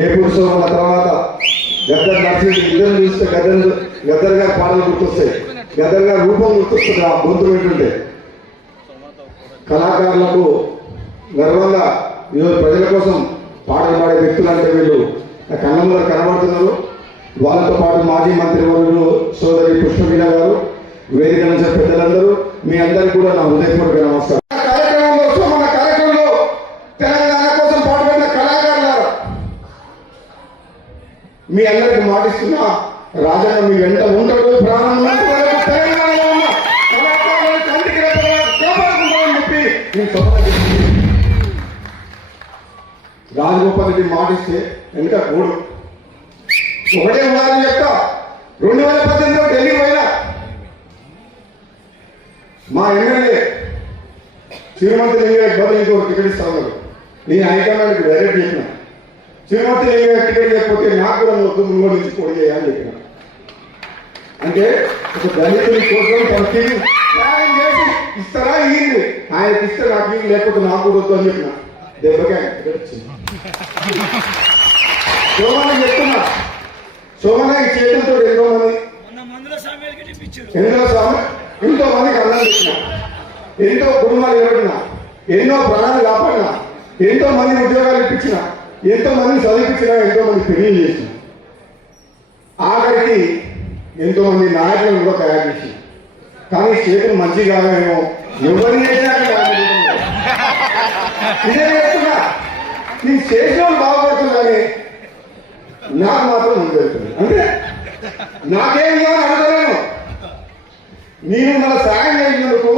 ఏపూరు సోమన్న తర్వాత గద్దర్ నర్సింగ్ ఇద్దరు చూస్తే గద్దర్ గారి పాటలు గుర్తొస్తాయి, గద్దర్ గారి రూపం గుర్తొస్తుంది. ఆ గొంతు వింటుంటే కళాకారులకు గర్వంగా ఈరోజు ప్రజల కోసం పాటలు పాడే వ్యక్తులు అంటే వీళ్ళు కళ్ళంలో కనబడుతున్నారు. వాళ్ళతో పాటు మాజీ మంత్రి వర్యులు సోదరి పుష్పవీణ గారు, వేదిక నుంచి పెద్దలందరూ, మీ అందరికీ కూడా నా హృదయపూర్వక నమస్కారం. మన కార్యక్రమంలో తెలంగాణ కోసం పాటుపడిన కళాకారులారా, మీ అందరికి మాటిస్తున్నా రాజన్న మీ వెంట ఉంటాడు, ప్రాణం తెలంగాణలో ఉన్న కళాకారులను కంటికి కాపాడుకుంటామని చెప్పి రాజగోపాల్ రెడ్డి మాటిస్తే వెనుక కూడు ఒకటే ఉదాహరణ చెప్తా. 2018లో ఢిల్లీ పోయినా మా ఎమ్మెల్యే తిరుమతి లింగయ్య బదులు ఇంకొక టికెట్ ఇస్తా ఉన్నారు. నేను హైకమాండ్కి డైరెక్ట్ చెప్పిన, తిరుమతి లింగయ్య టికెట్ లేకపోతే నాకు కూడా ముందు నుంచి పోటీ చేయాలని చెప్పిన. అంటే ఒక దళితుడి కోసం పరిస్థితి చేసి ఇస్తారా ఇయ్యింది, ఆయనకి ఇస్తే నాకు ఇల్లు లేకపోతే నాకు కూడా వద్దు అని చెప్పిన. దెబ్బకి ఆయన టికెట్ వచ్చింది. సోమన్న చెప్తున్నా, సోమన్న ఈ చేతులతో ఎంతో మందికి అన్నం పెట్టిన, ఎంతో కుటుంబాలు నిలబడిన, ఎన్నో ప్రాణాలు కాపాడిన, ఎంతో మంది ఉద్యోగాలు ఇప్పించిన, ఎంతో మందిని చదివించిన, ఎంతో మంది పెళ్లి చేసిన, ఆఖరికి ఎంతో మంది నాయకులను కూడా తయారు చేసిన. కానీ చేతులు మంచి కావేమో, ఎవరిని చేసినా ఇదే చెప్తున్నా. నేను చేసిన వాళ్ళు బాగుపడుతున్నానే, నాకు మాత్రం ముందు వెళ్తుంది. అంటే నాకేం ఇవ్వాలని అడగలేను. నేను మన సాయం చేసినందుకు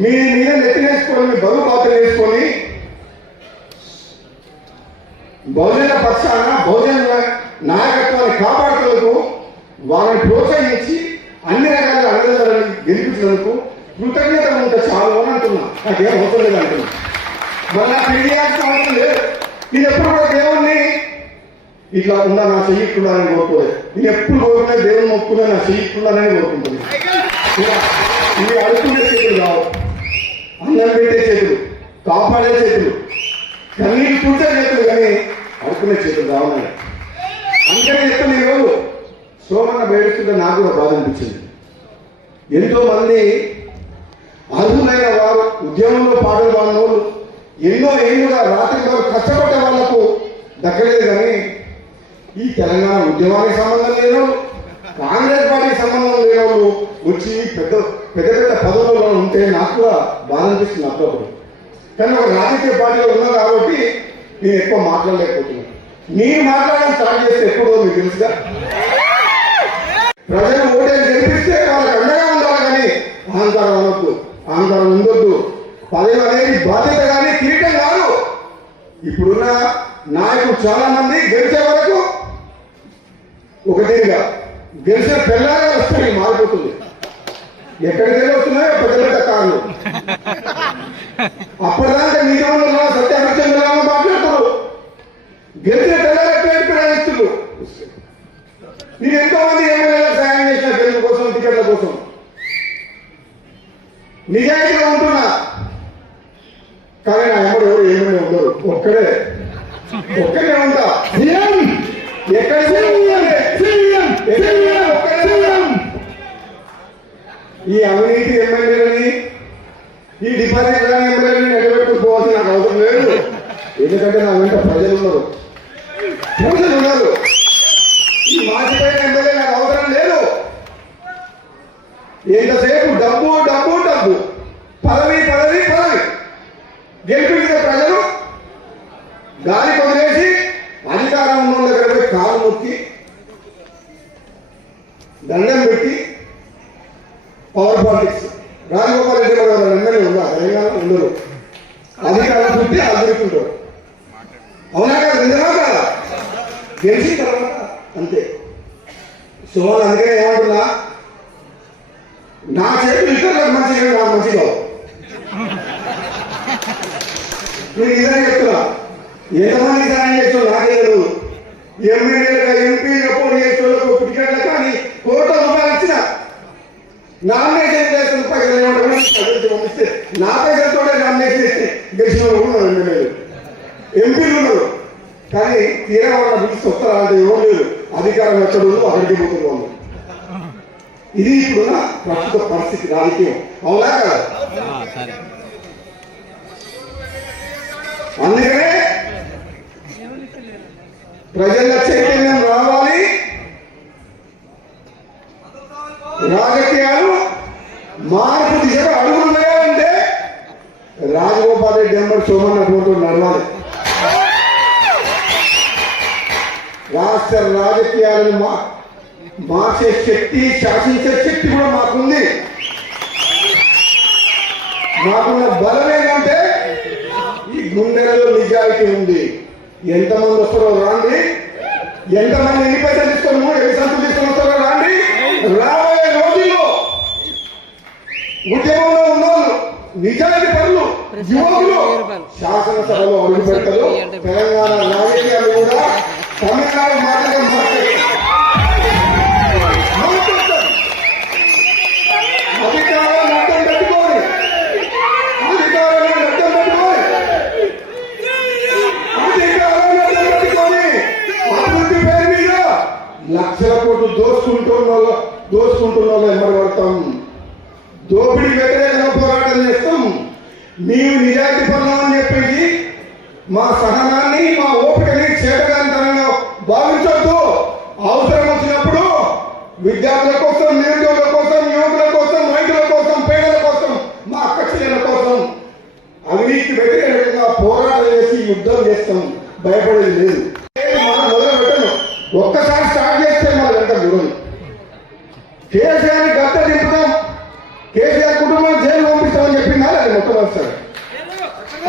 మీ మీద నెత్తినేసుకొని, మీ బరువు పాత్ర వేసుకొని బహుజన పక్షాన బహుజన నాయకత్వాన్ని కాపాడుతున్నందుకు, వాళ్ళని ప్రోత్సహించి అన్ని రకాల అండదండలను గెలిపించినందుకు కృతజ్ఞత ఉంటే చాలు అని అంటున్నా. నాకేం అవసరం లేదు అంటున్నా. మళ్ళా పీడియాల్సిన అవసరం లేదు. నేను ఎప్పుడు కూడా దేవుణ్ణి ఇట్లా ఉందా నా చెయ్యకుండాలని కోరుకోలేదు. నేను ఎప్పుడు కోరుకునే దేవుని మొక్కునే నా చెయ్యకుండాలని కోరుకుంటుంది. ఇవి అడుగుకునే చేతులు కావు, అన్నం పెట్టే చేతులు, కాపాడే చేతులు, కన్నీళ్ళు పుట్టే చేతులు, కానీ అడుకునే చేతులు కావాలి. అందుకని చెప్తాను, ఈరోజు సోమన్న బయటస్తుంటే నాకు కూడా బాధ అనిపించింది. ఎంతో మంది అర్హులైన వారు, ఉద్యమంలో పాటలు పాడిన వాళ్ళు, ఎన్నో ఏళ్ళుగా రాత్రి వారు కష్టపడ్డ వాళ్లకు దక్కలేదు. కానీ ఈ తెలంగాణ ఉద్యమానికి సంబంధం లేని వాళ్ళు, కాంగ్రెస్ పార్టీకి సంబంధం లేని వాళ్ళు వచ్చి పెద్ద పెద్ద పెద్ద పదవుల్లో ఉంటే నాకు కూడా బాధ అనిపిస్తుంది అప్పుడప్పుడు. కానీ ఒక రాజకీయ పార్టీలో ఉన్నా కాబట్టి నేను ఎక్కువ మాట్లాడలేకపోతున్నాను. నేను మాట్లాడడం స్టార్ట్ చేస్తే ఎప్పుడో మీకు తెలుసుగా. ప్రజలు ఓటేసి గెలిపిస్తే వాళ్ళకి అండగా ఉండాలి, కానీ అహంకారం అనొద్దు, అహంకారం ఉండొద్దు. పదవి అనేది బాధ్యత కానీ కిరీటం కాదు. ఇప్పుడున్న నాయకులు చాలా మంది గెలిచే వరకు ఒకటిగా, గెలిచిన పిల్లగా వస్తే మారిపోతుంది. ఎక్కడికైనా వస్తున్నాయో పెద్ద పెద్ద కార్లు. అప్పటిదాకా నిజంగా సత్యాగ్రహంగా మాట్లాడతారు, గెలిచిన పిల్లలకి ప్రయాణిస్తున్నారు. నేను ఎంతో మంది ఎమ్మెల్యేలకు సాయం చేసిన గెలుపు కోసం, టికెట్ల కోసం నిజాయితీగా ఉంటున్నా. కానీ నా ఎమ్మడు ఎవరు ఏమైనా ఉండరు, ఒక్కడే ఉంటా. ఈ అవినీతి ఎమ్మెల్యేలని, ఈ డిపాజిట్ రాని ఎమ్మెల్యేలని నిలబెట్టుకుని పోవాల్సిన నాకు అవసరం లేదు. ఎందుకంటే నా వెంట ప్రజలు ఉన్నారు. ఈ మాసిపోయిన ఎమ్మెల్యే నాకు అవసరం లేదు. ఎంతసేపు డబ్బు డబ్బు డబ్బు, పదవి పదవి పదవి. గెలిపించిన ప్రజలు గాలి వదిలేసి అధికారం ఉన్న దగ్గర పోయి కాలు మొక్కి దండం పెట్టి పవర్ పాలిటిక్స్. రాజగోపాల్ రెడ్డి కూడా ఎమ్మెల్యే ఉందా తెలంగాణ? ఉండరు. అధికారం పుట్టి అదురుకుంటారు. అవునా కదా? నిజమా కదా? గెలిచిన తర్వాత అంతే. సో అందుకనే ఏమంటున్నా, నా చేతులు ఇతరులకు మంచిగా, నాకు మంచిగా. నేను ఇదే చెప్తున్నా, ఎంతమంది సాయం చేస్తూ నాకే తెలియదు. ఎమ్మెల్యేలుగా, ఎంపీలుగా పోటీ చేసేవాళ్ళకు టికెట్లకు కానీ ₹1,00,00,000 ఇచ్చిన నామినేషన్ చేసిన పైసలు పంపిస్తే నా పైసలతో నామినేషన్ చేస్తే గెలిచిన వాళ్ళు కూడా ఎమ్మెల్యేలు, ఎంపీలు ఉన్నారు. కానీ తీరా వాళ్ళ పిలిచి వస్తారా అంటే ఎవరు లేదు, అధికారం ఎక్కడ ఉందో అక్కడికి పోతున్నాం. ఇది ఇప్పుడున్న ప్రస్తుత పరిస్థితి రాజకీయం, అవునా కదా? అందుకనే ప్రజల చైతన్యం రావాలి, రాజకీయాలు మార్పు దిశగా అడుగులు వేయాలంటే రాజగోపాల్ రెడ్డి నెంబర్ సోమన్న ఫోటో నడవాలి. రాష్ట్ర రాజకీయాలను మార్చే శక్తి, శాసించే శక్తి కూడా మాకుంది. మాకున్న బలం ఏంటంటే ఈ గుండెల్లో నిజాయితీ ఉంది. ఎంతమంది వస్తారో రాండి, ఎంతమంది ఎన్ని పైసలు తీసుకోము, ఎన్ని సంతులు తీసుకొని వస్తారో రాండి. రాబోయే రోజుల్లో ఉద్యమంలో ఉన్నోళ్ళు, నిజాయితీ పనులు, యువకులు శాసనసభలో అడుగు పెడతారు. తెలంగాణ రాజకీయాలు కూడా తమిళనాడు మాటగా మాట్లాడారు. అధికారాన్ని అడ్డం పెట్టుకోని అభివృద్ధి పేరు మీద లక్షల కోట్లు దోచుకుంటున్న వాళ్ళు ఎమ్మడి పడతాం. దోపిడీ వ్యతిరేకంగా పోరాటం చేస్తాం. నీవు నిజాయితీ పనులు అని చెప్పేసి మా సహనాన్ని, మా ఓపికని చేతగానితనంగా భావించొద్దు. అవసరం వచ్చినప్పుడు విద్యార్థుల కోసం, నిరుద్యోగుల కోసం, యువకుల కోసం, రైతుల కోసం, పేదల కోసం, మా అక్క చెల్లెల కోసం అవినీతి వ్యతిరేకంగా పోరాటం చేసి యుద్ధం చేస్తాం. భయపడేది లేదు. మనం మొదలు పెట్టను, ఒక్కసారి స్టార్ట్ చేస్తే మనం ఎంత దూరం. కేసీఆర్ గద్ద దింపుతాం, కేసీఆర్ కుటుంబాన్ని జైలు పంపిస్తామని చెప్పిందా అది మొట్టమొదటిసారి.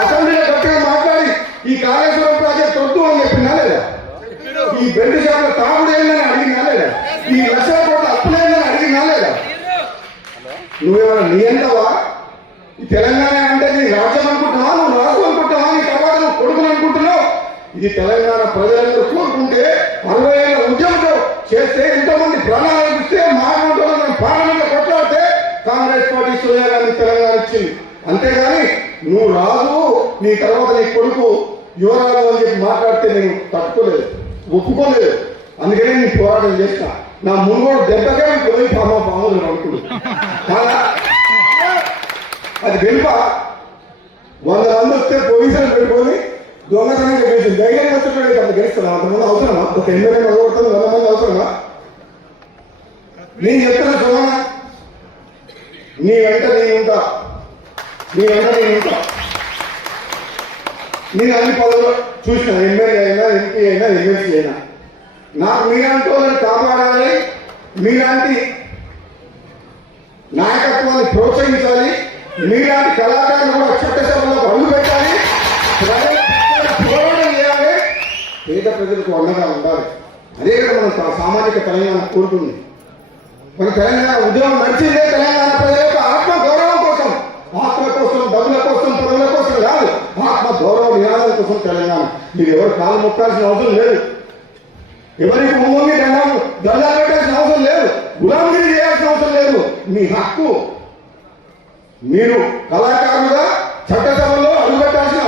అసెంబ్లీలో గట్టిగా మాట్లాడి ఈ కాళేశ్వరం ప్రాజెక్ట్ వద్దు అని చెప్పిందా లేదా? ఈ బెల్ట్ షాపుల తాగుడేందని అడిగినా లేదా? ఈ లక్షల కోట్ల అప్పులేందని అడిగినా లేదా? నువ్వేమన్నా నియంతవా? ఈ తెలంగాణ అంటే నీ రాజ్యం అనుకుంటున్నావా, నువ్వు రాజు అనుకుంటున్నావా, నీ తర్వాత నువ్వు కొడుకుని అనుకుంటున్నావు? ఇది తెలంగాణ ప్రజలందరూ కోరుకుంటే 60 ఏళ్ళ ఉద్యమంతో చేస్తే ఎంతోమంది ప్రాణాలు అనిపిస్తే మాట్లాడుతూ పార్లమెంట్లో కొట్లాడితే కాంగ్రెస్ పార్టీ సోనియా గాంధీ తెలంగాణ ఇచ్చింది. అంతేగాని నువ్వు రాజు, నీ తర్వాత నీ కొడుకు యువరాజు అని చెప్పి మాట్లాడితే నేను తట్టుకోలేదు, ఒప్పుకోలేదు. అందుకనే నేను పోరాటం చేస్తా. నా ముందు దెబ్బకే పోయి పాములు అనుకుడు కాదా? అది గెలుప. 100 మంది వస్తే పోలీసులు పెట్టుకొని దొంగతనంగా గెలిచింది. ధైర్యంగా వచ్చేటప్పుడు అంత గెలుస్తున్నా. అంతమంది అవసరమా? ఒక 80 మంది కొడుతుంది, 100 మంది అవసరమా? నేను చెప్తున్నా చూడనా, నీ వెంట నేను ఉంటా. నేను అన్ని పదవులు చూసిన, ఎమ్మెల్యే అయినా, ఎంపీ అయినా, ఎమ్మెల్సీ అయినా. నాకు మీలాంటి వాళ్ళని కాపాడాలి, మీలాంటి నాయకత్వాన్ని ప్రోత్సహించాలి, మీలాంటి కళాకారులు కూడా చట్టసభలో అడుగు పెట్టాలి, పోరాటం చేయాలి, పేద ప్రజలకు అండగా ఉండాలి. అదే కదా మనం సామాజిక తెలంగాణ కోరుకుంది. మన తెలంగాణ ఉద్యమం నడిచిందే తెలంగాణ ప్రజల యొక్క ఆత్మ గౌరవం కోసం, డబ్బుల కోసం, పదవుల కోసం కాదు, ఆత్మ గౌరవ నినాదం కోసం తెలంగాణ. మీరు ఎవరు కాలు మొక్కాల్సిన అవసరం లేదు, ఎవరికి ముందు దండాలు పెట్టాల్సిన అవసరం లేదు, గులాంగిరి చేయాల్సిన అవసరం లేదు. మీ హక్కు. మీరు కళాకారులుగా చట్టసభలో అడుగుపెట్టాల్సిన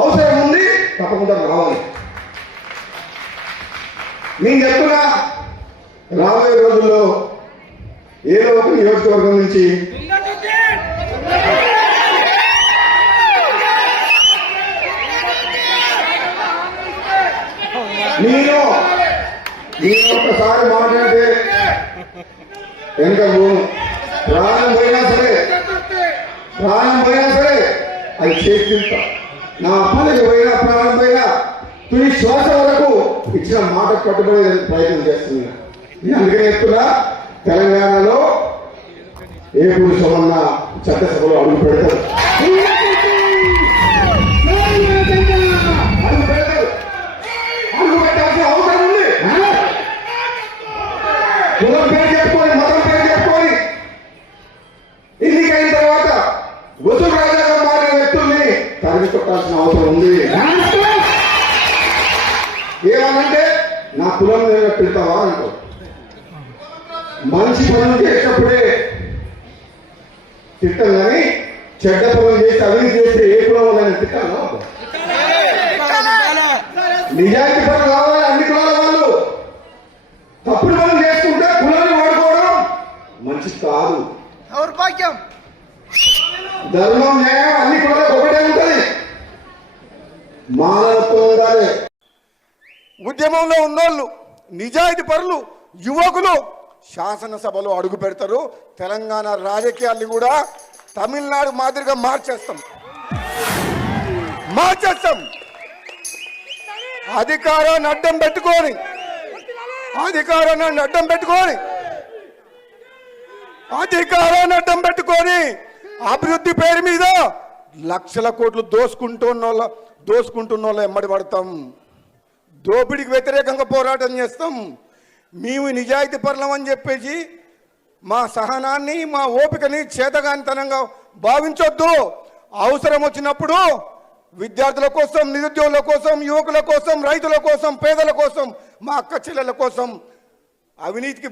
అవసరం ఉంది, తప్పకుండా రావాలి. నేను చెప్తున్నా, రాబోయే రోజుల్లో ఏదో ఒక నియోజకవర్గం నుంచి నేను ఒక్కసారి మాట్లాడితే వెనక ప్రాణం పోయినా సరే అది చేస్తా. నా పనికి పోయినా, ప్రాణం పోయినా, తుది శ్వాస వరకు ఇచ్చిన మాట కట్టుబడే ప్రయత్నం చేస్తున్నా. అందుకని చెప్తున్నా, తెలంగాణలో ఏ పురుషమన్నా చట్టసభలో అడుగు పెడతారు. అడుగు పెట్టాల్సిన అవసరం ఉంది. కులం పేరు చెప్పుకొని, మతం పేరు చెప్పుకొని ఎన్నికైన తర్వాత వసూలు రాజాగా మారిన వ్యక్తుల్ని తరిమి కొట్టాల్సిన అవసరం ఉంది. ఏమనంటే నా కులం మీద పెడతావా అనుకో. మంచి పనులు చేసినప్పుడే తిట్టం కానీ చెడ్డ పనులు చేసి అవినీతి చేస్తే ఏ కులం తిట్టాలో నిజాయితీ పనులు కావాలి అన్ని కులాల వాళ్ళు. తప్పుడు పనులు చేసుకుంటే కులాన్ని వాడుకోవడం మంచిది కాదు. దౌర్భాగ్యం. ధర్మం న్యాయం అన్ని కులాలకు ఒకటే ఉంటది. మానవత్వం ఉండాలి. ఉద్యమంలో ఉన్నోళ్ళు, నిజాయితీ పరులు, యువకులు శాసనసభలో అడుగు పెడతారు. తెలంగాణ రాజకీయాల్ని కూడా తమిళనాడు మాదిరిగా మార్చేస్తాం. అధికారాన్ని అడ్డం పెట్టుకొని అభివృద్ధి పేరు మీద లక్షల కోట్లు దోసుకుంటున్న వాళ్ళ ఎమ్మడి పడతాం. దోపిడికి వ్యతిరేకంగా పోరాటం చేస్తాం. మేము నిజాయితీ పరులం అని చెప్పేసి మా సహనాన్ని, మా ఓపికని చేతగానితనంగా భావించొద్దు. అవసరం వచ్చినప్పుడు విద్యార్థుల కోసం, నిరుద్యోగుల కోసం, యువకుల కోసం, రైతుల కోసం, పేదల కోసం, మా అక్క చెల్లెల కోసం అవినీతికి